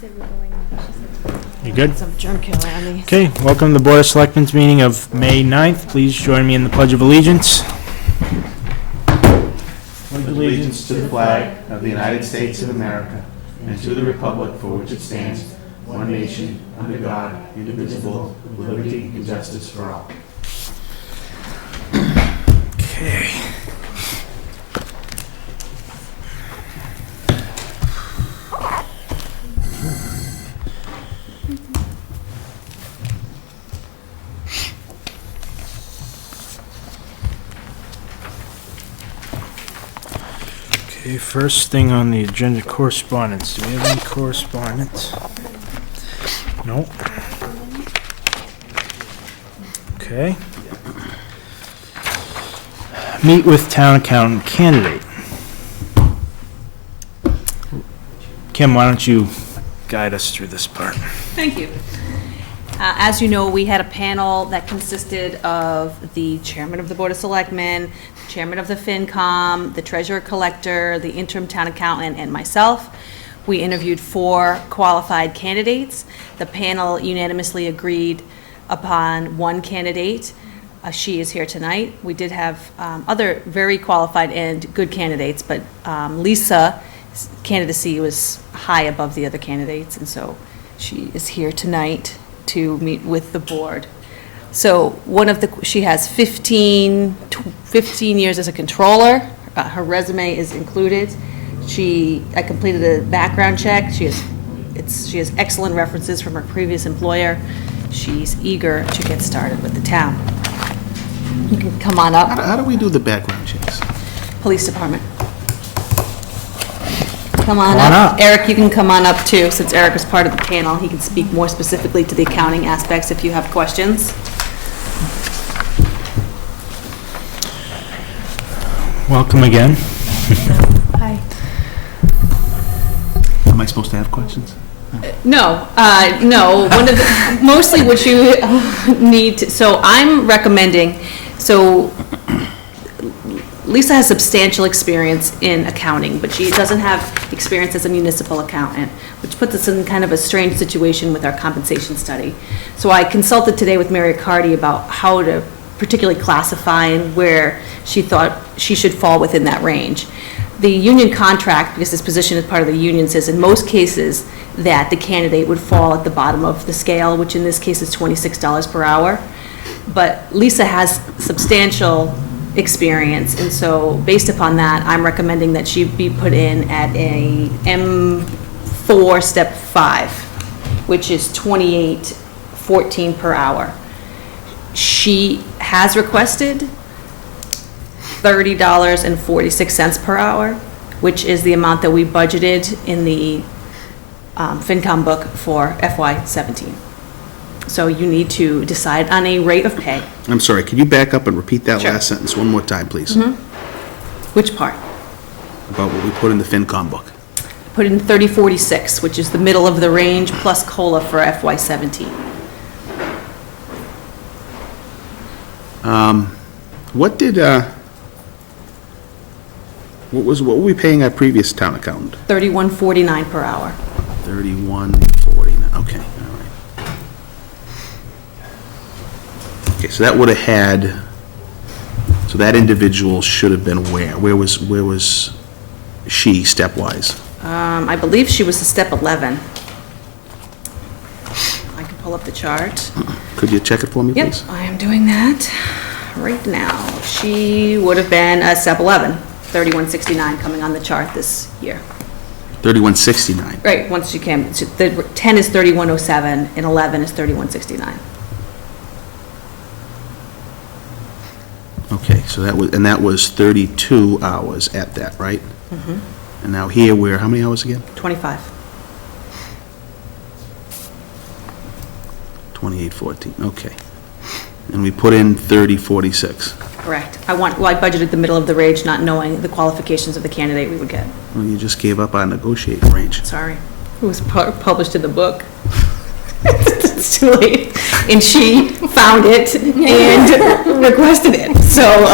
said we're going You good? some germ kill around these. Okay, welcome to the Board of Selectmen's meeting of May 9th. Please join me in the Pledge of Allegiance. Pledge allegiance to the flag of the United States of America and to the republic for which it stands, one nation, under God, indivisible, with liberty and justice for all. Okay. Okay, first thing on the agenda, correspondence. Do we have any correspondence? Nope. Okay. Meet with town accountant candidate. Kim, why don't you guide us through this part? Thank you. As you know, we had a panel that consisted of the chairman of the Board of Selectmen, the chairman of the FinCom, the treasurer collector, the interim town accountant, and myself. We interviewed 4 qualified candidates. The panel unanimously agreed upon one candidate. She is here tonight. We did have other very qualified and good candidates, but Lisa's candidacy was high above the other candidates, and so she is here tonight to meet with the board. So she has 15 years as a controller. Her resume is included. I completed a background check. She has excellent references from her previous employer. She's eager to get started with the town. You can come on up. How do we do the background checks? Police department. Come on up. Eric, you can come on up too, since Eric is part of the panel. He can speak more specifically to the accounting aspects if you have questions. Welcome again. Hi. Am I supposed to have questions? No. One of the, mostly what you need to, so I'm recommending, so Lisa has substantial experience in accounting, but she doesn't have experience as a municipal accountant, which puts us in kind of a strange situation with our compensation study. So I consulted today with Mary Carty about how to particularly classify and where she thought she should fall within that range. The union contract, because this position is part of the union, says in most cases that the candidate would fall at the bottom of the scale, which in this case is $26 per hour. But Lisa has substantial experience, and so based upon that, I'm recommending that she be put in at a M4 step 5, which is $28.14 per hour. She has requested $30.46 per hour, which is the amount that we budgeted in the FinCom book for FY17. So you need to decide on a rate of pay. I'm sorry, could you back up and repeat that Sure. last sentence one more time, please? Which part? About what we put in the FinCom book. Put in 3046, which is the middle of the range, plus COLA for FY17. What were we paying our previous town accountant? $31.49 per hour. $31.49, okay, all right. Okay, so that would have had, so that individual should have been where? Where was she stepwise? I believe she was a step 11. I can pull up the chart. Could you check it for me, Yep, please? I am doing that right now. She would have been a step 11, 3169 coming on the chart this year. 3169. Right, once she came, the 10 is 3107 and 11 is 3169. Okay, so that was 32 hours at that, right? Mm-hmm. And now here we're, how many hours again? 25. 2814, okay. And we put in 3046. Correct. I budgeted the middle of the range, not knowing the qualifications of the candidate we would get. Well, you just gave up our negotiating range. Sorry. It was published in the book. It's too late. And she found it and requested it. So,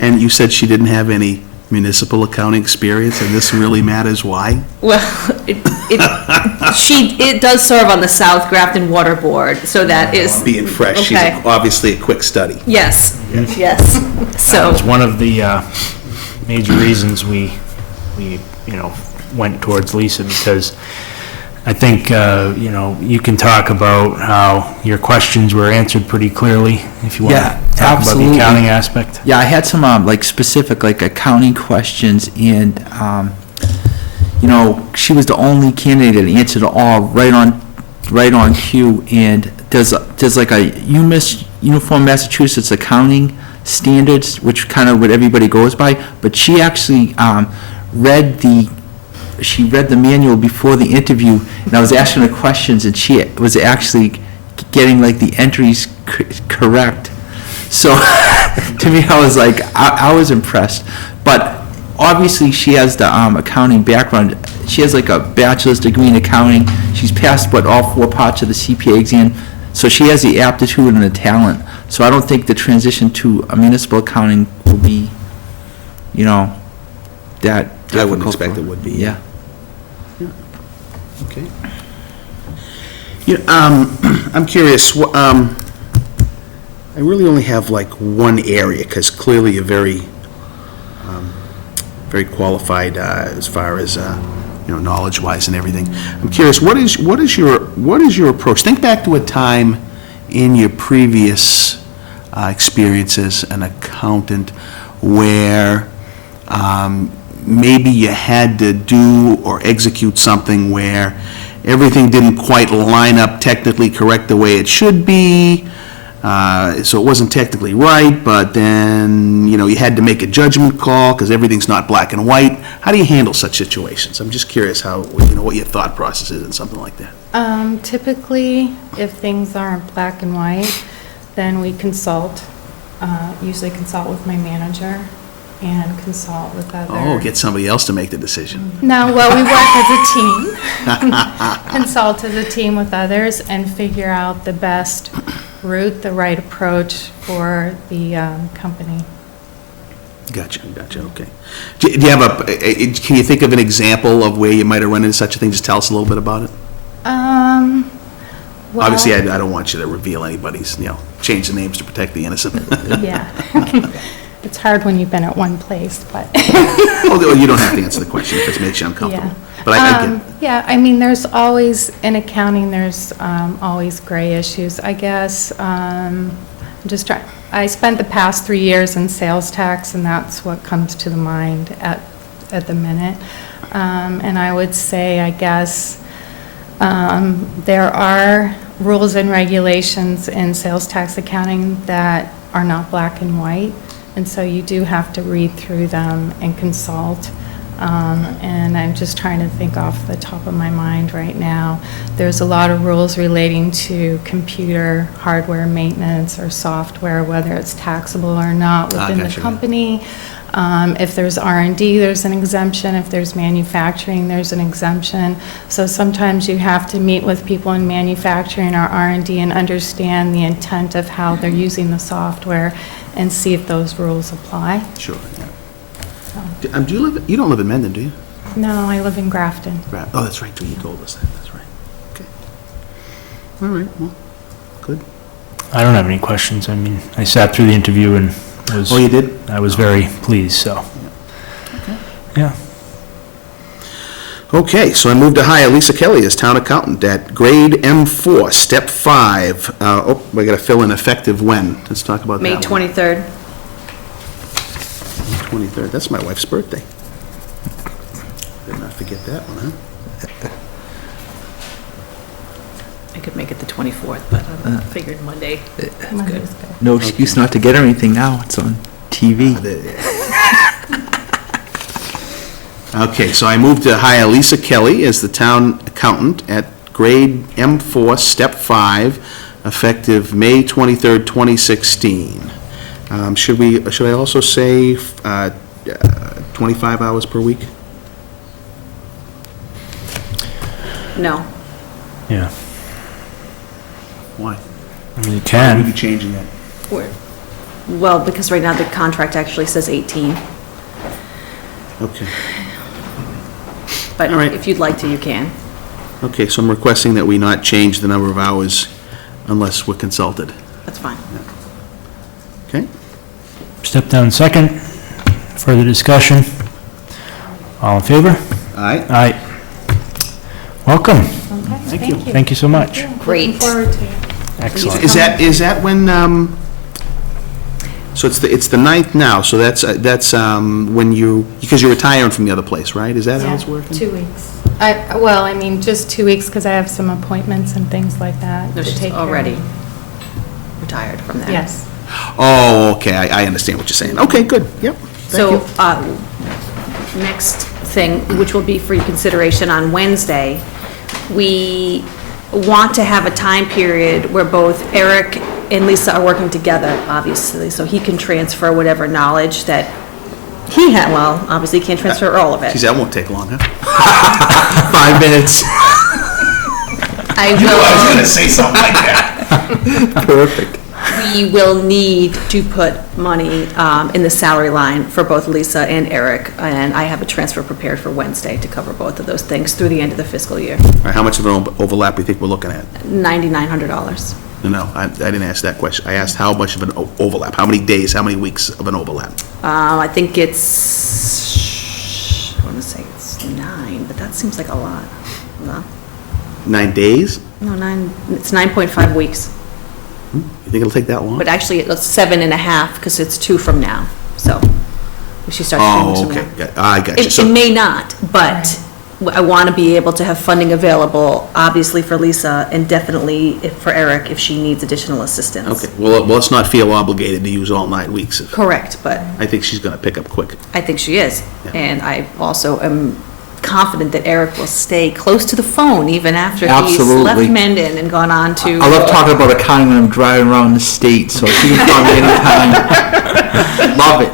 And you said she didn't have any municipal accounting experience, and this really matters why? Well, it does serve on the South Grafton Water Board, so that is. Being fresh, she's Okay. obviously a quick study. Yes, yes. That So, was one of the major reasons we went towards Lisa, because I think, you can talk about how your questions were answered pretty clearly, if you want Yeah, to talk about absolutely. the accounting aspect. Yeah, I had some, specific, accounting questions, and, she was the only candidate that answered all right on cue, and there's like a Uniform Massachusetts accounting standards, which kind of what everybody goes by, but she actually, read the manual before the interview, and I was asking her questions, and she was actually getting like the entries correct. So, to me, I was like, I was impressed. But obviously, she has the accounting background. She has like a bachelor's degree in accounting. She's passed, all 4 parts of the CPA exam. So she has the aptitude and the talent. So I don't think the transition to a municipal accounting will be, that difficult. I wouldn't expect it would be. Yeah. Okay. I'm curious, I really only have like one area, because clearly you're very qualified as far as, knowledge-wise and everything. I'm curious, what is your approach? Think back to a time in your previous experience as an accountant where maybe you had to do or execute something where everything didn't quite line up technically correct the way it should be, so it wasn't technically right, but then, you had to make a judgment call because everything's not black and white. How do you handle such situations? I'm just curious what your thought process is in something like that. Typically, if things aren't black and white, then we usually consult with my manager and consult with other. Oh, get somebody else to make the decision. No, well, we work as a team. Consult as a team with others and figure out the best route, the right approach for the company. Gotcha, okay. Do you have can you think of an example of where you might have run into such a thing? Just tell us a little bit about it. Well, Obviously, I don't want you to reveal anybody's, change the names to protect the innocent. yeah. It's hard when you've been at one place, but. Well, you don't have to answer the question if it makes you uncomfortable. Yeah. But I get it. Yeah, I mean, there's always, in accounting, there's always gray issues, I guess. I spent the past 3 years in sales tax, and that's what comes to the mind at the minute. And I would say, I guess, there are rules and regulations in sales tax accounting that are not black and white, and so you do have to read through them and consult. And I'm just trying to think off the top of my mind right now. There's a lot of rules relating to computer hardware maintenance or software, whether it's taxable or not within the gotcha. company. If there's R&D, there's an exemption. If there's manufacturing, there's an exemption. So sometimes you have to meet with people in manufacturing or R&D and understand the intent of how they're using the software and see if those rules apply. Sure, yeah. You don't live in Mendon, do you? No, I live in Grafton. Oh, that's right, too, you told us that, that's right. Okay. All right, well, good. I don't have any questions. I mean, I sat through the interview and was. Oh, you did? I was very pleased, so. Okay. Yeah. Okay, so I moved to hire Lisa Kelly as town accountant at grade M4, step 5. We gotta fill in effective when? Let's talk about that May one. 23rd. 23rd, that's my wife's birthday. Did not forget that one, huh? I could make it the 24th, but I figured Monday. That's good. Monday's good. No excuse not to get anything now. It's on TV. Okay, so I moved to hire Lisa Kelly as the town accountant at grade M4, step 5, effective May 23rd, 2016. Should I also say 25 hours per week? No. Yeah. Why? I mean, you Why would you can. be changing that? Well, because right now the contract actually says 18. Okay. But All right. if you'd like to, you can. Okay, so I'm requesting that we not change the number of hours unless we're consulted. That's fine. Okay? Step down second. Further discussion? All in favor? All right. Aye. Welcome. Okay, thank you. Thank you so much. Great. Looking forward to it. Excellent. Is that when, so it's the 9th now, so that's when you, because you're retiring from the other place, right? Is that how it's Yeah, working? 2 weeks. Well, I mean, just 2 weeks because I have some appointments and things like that No, to she's take care of. already retired from that. Yes. Oh, okay, I understand what you're saying. Okay, good, yep. Thank you. So, next thing, which will be for your consideration on Wednesday, we want to have a time period where both Eric and Lisa are working together, obviously, so he can transfer whatever knowledge that he had, well, obviously he can't transfer all of it. Geez, that won't take long, huh? 5 minutes. I will. gonna say something like that. Perfect. We will need to put money in the salary line for both Lisa and Eric, and I have a transfer prepared for Wednesday to cover both of those things through the end of the fiscal year. All right, how much of an overlap do you think we're looking at? $9,900. No, I didn't ask that question. I asked how much of an overlap, how many days, how many weeks of an overlap? I think it's, I want to say it's 9, but that seems like a lot. No, 9 days? no, 9, it's 9.5 weeks. You think it'll take that long? But actually, it's 7.5, because it's 2 from now, so she starts 3 weeks Oh, from now. okay, I got you. It So, may not, but I want to be able to have funding available, obviously for Lisa, and definitely for Eric if she needs additional assistance. okay, well, let's not feel obligated to use all 9 weeks. Correct, but I think she's gonna pick up quick. I think she is. Yeah. And I also am confident that Eric will stay close to the phone even after he's Absolutely. left Mendon and gone on to. I love talking about accounting when I'm driving around the state, so she can call me anytime. Love it.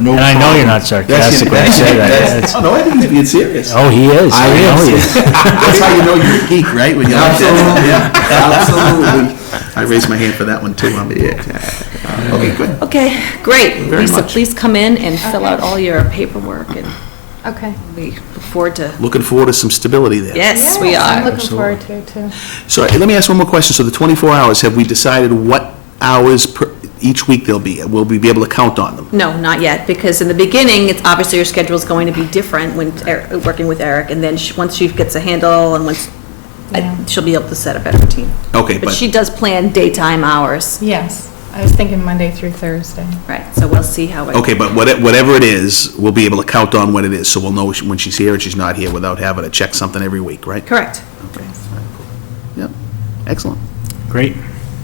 No And I know you're not sarcastic when I say that. It's- Oh, no, I think he's being serious. Oh, he is. I know am. he is. That's how you know you're a geek, right? When you like that. Absolutely. I raised my hand for that one, too. Okay, good. Okay, great. Very Lisa, much. please come in and fill out all your paperwork, and Okay. we look forward to, Looking forward to some stability there. yes, we I'm are. looking forward to it, too. So let me ask one more question. So the 24 hours, have we decided what hours per, each week they'll be? Will we be able to count on them? No, not yet, because in the beginning, it's obviously your schedule is going to be different when working with Eric, and then once she gets a handle and once, Yeah. she'll be able to set a better routine. Okay, But she does plan daytime hours, Yes. I was thinking Monday through Thursday. right, so we'll see how it. okay, but whatever it is, we'll be able to count on what it is, so we'll know when she's here and she's not here without having to check something every week, right? Correct. Okay. Yep, excellent. Great.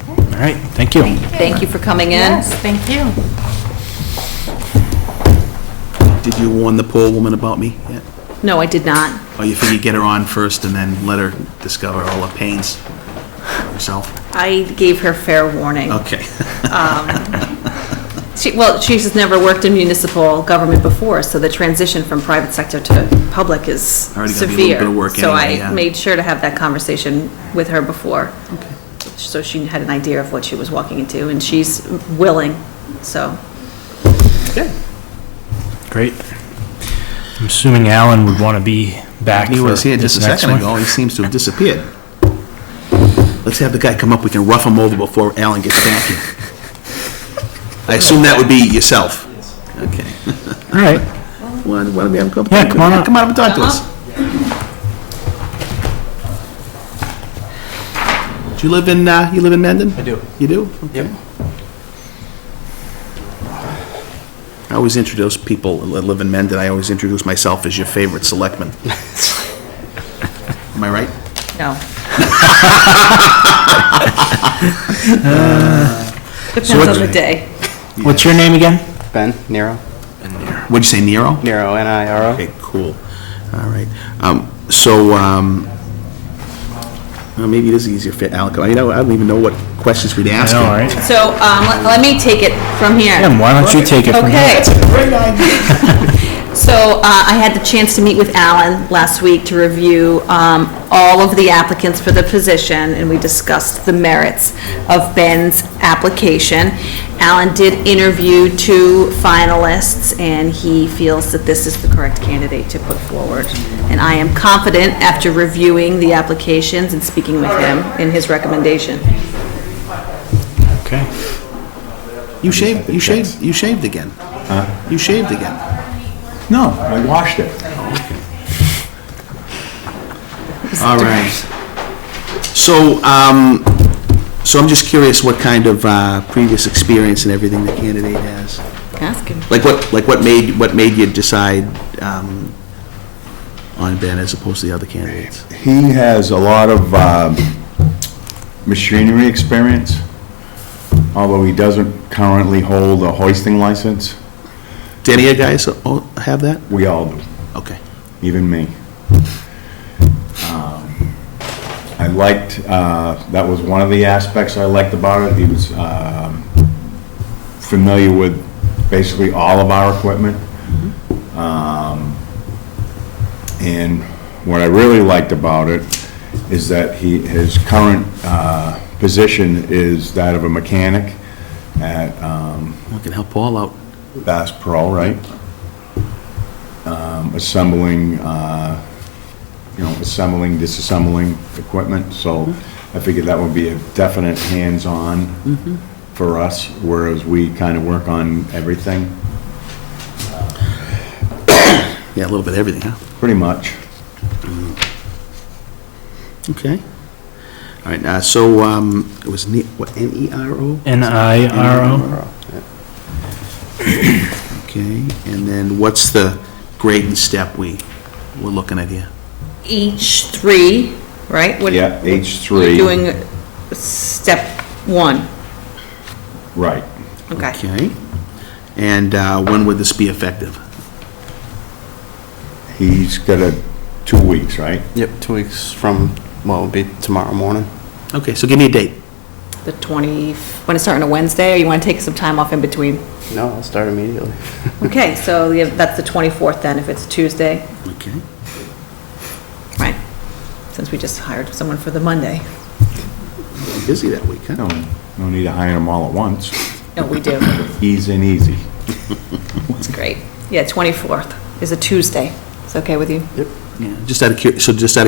All right, thank you. Thank you for coming in. Yes, thank you. Did you warn the poor woman about me yet? No, I did not. Or you figure get her on first and then let her discover all the pains herself? I gave her fair warning. Okay. She's never worked in municipal government before, so the transition from private sector to public is Already gonna be a little severe. bit of work So anyway, I yeah. made sure to have that conversation with her before. So she had an idea of what she was walking into, and she's willing, so. Okay. Great. I'm assuming Alan would want to be back He for was here just this a next second one. ago, he seems to have disappeared. Let's have the guy come up, we can rough him over before Alan gets back here. I assume that would be yourself? Okay. All right. Why don't we have him come? Yeah, come on up. Come on up and talk to us. Do you live in Mendon? I do. You do? Yep. I always introduce people that live in Mendon, I always introduce myself as your favorite selectman. Am I right? No. Depends on the day. What's your name again? Ben, Nero. What'd you say, Nero? Nero, N-I-R-O. Okay, cool. All right. So, well, maybe it is easier for Alan. I don't even know what questions we'd I ask know, him. right? So, let me take it from here. Yeah, why don't you take it from here? Okay. Great idea. So I had the chance to meet with Alan last week to review all of the applicants for the position, and we discussed the merits of Ben's application. Alan did interview 2 finalists, and he feels that this is the correct candidate to put forward. And I am confident, after reviewing the applications and speaking with him, in his recommendation. Okay. You shaved again. Huh? You shaved again. No, I washed it. All right. So, so I'm just curious what kind of previous experience and everything the candidate has. Ask him. Like what made you decide on Ben as opposed to the other candidates? He has a lot of machinery experience, although he doesn't currently hold a hoisting license. Do any of you guys have that? We all do, Okay. even me. I liked, that was one of the aspects I liked about it. He was familiar with basically all of our equipment. And what I really liked about it is that his current position is that of a mechanic at We can help Paul out. Bass Pro, right? Assembling, assembling, disassembling equipment, so I figured that would be a definite hands-on for us, whereas we kind of work on everything, Yeah, a little bit of everything, huh? pretty much. Okay. All right, so, it was, what, N-E-R-O? NIRO. Okay, and then what's the grade and step we're looking at here? H3, right? What- Yeah, You're H3, doing step 1. right. Okay. Okay. And when would this be effective? He's got 2 weeks, right? Yep, 2 weeks from, well, it'll be tomorrow morning. Okay, so give me a date. The 20, when it's starting on a Wednesday, or you want to take some time off in between? No, I'll start immediately. Okay, so that's the 24th then, if it's Tuesday, Okay. right? Since we just hired someone for the Monday. Busy that week, huh? No need to hire them all at once. No, we do. Easy and easy. That's great. Yeah, 24th is a Tuesday. It's okay with you? Yeah, just out of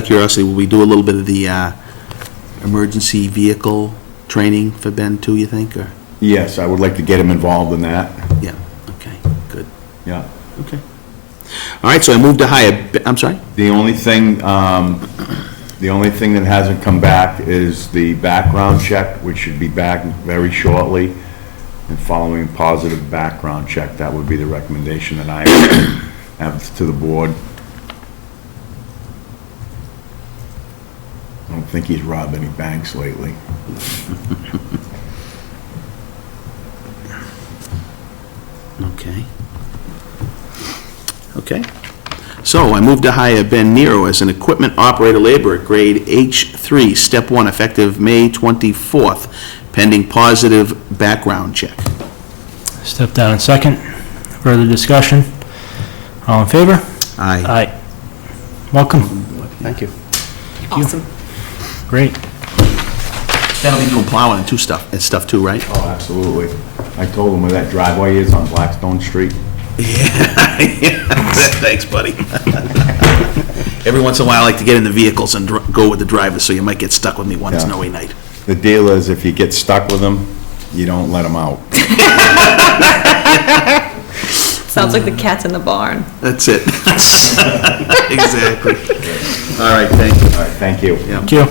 curiosity, will we do a little bit of the emergency vehicle training for Ben too, you think, or? Yes, I would like to get him involved in that, Yeah, okay, good, yeah. okay. All right, so I moved to hire, I'm sorry? The only thing that hasn't come back is the background check, which should be back very shortly. And following positive background check, that would be the recommendation that I have to the board. I don't think he's robbed any banks lately. Okay. Okay. So I moved to hire Ben Nero as an equipment operator laborer, grade H3, step 1, effective May 24th, pending positive background check. Step down in second. Further discussion? All in favor? Aye. Aye. Welcome. Thank you. Awesome. Great. That'll be doing plowing and stuff too, right? Oh, absolutely. I told him where that driveway is on Blackstone Street. Thanks, buddy. Every once in a while, I like to get in the vehicles and go with the driver, so you might get stuck with me one Yeah. snowy night. The deal is, if you get stuck with them, you don't let them out. Sounds like the cat's in the barn. That's it. Exactly. All right, thank you. All right, thank you. Yeah. Thank you.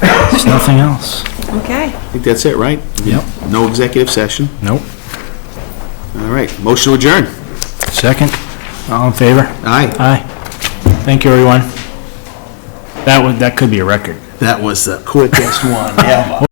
There's nothing else. Okay. I think that's it, right? Yep. No executive session. Nope. All right, motion to adjourn. Second. All in favor? Aye. Aye. Thank you, everyone. That could be a record. That was the quickest one ever.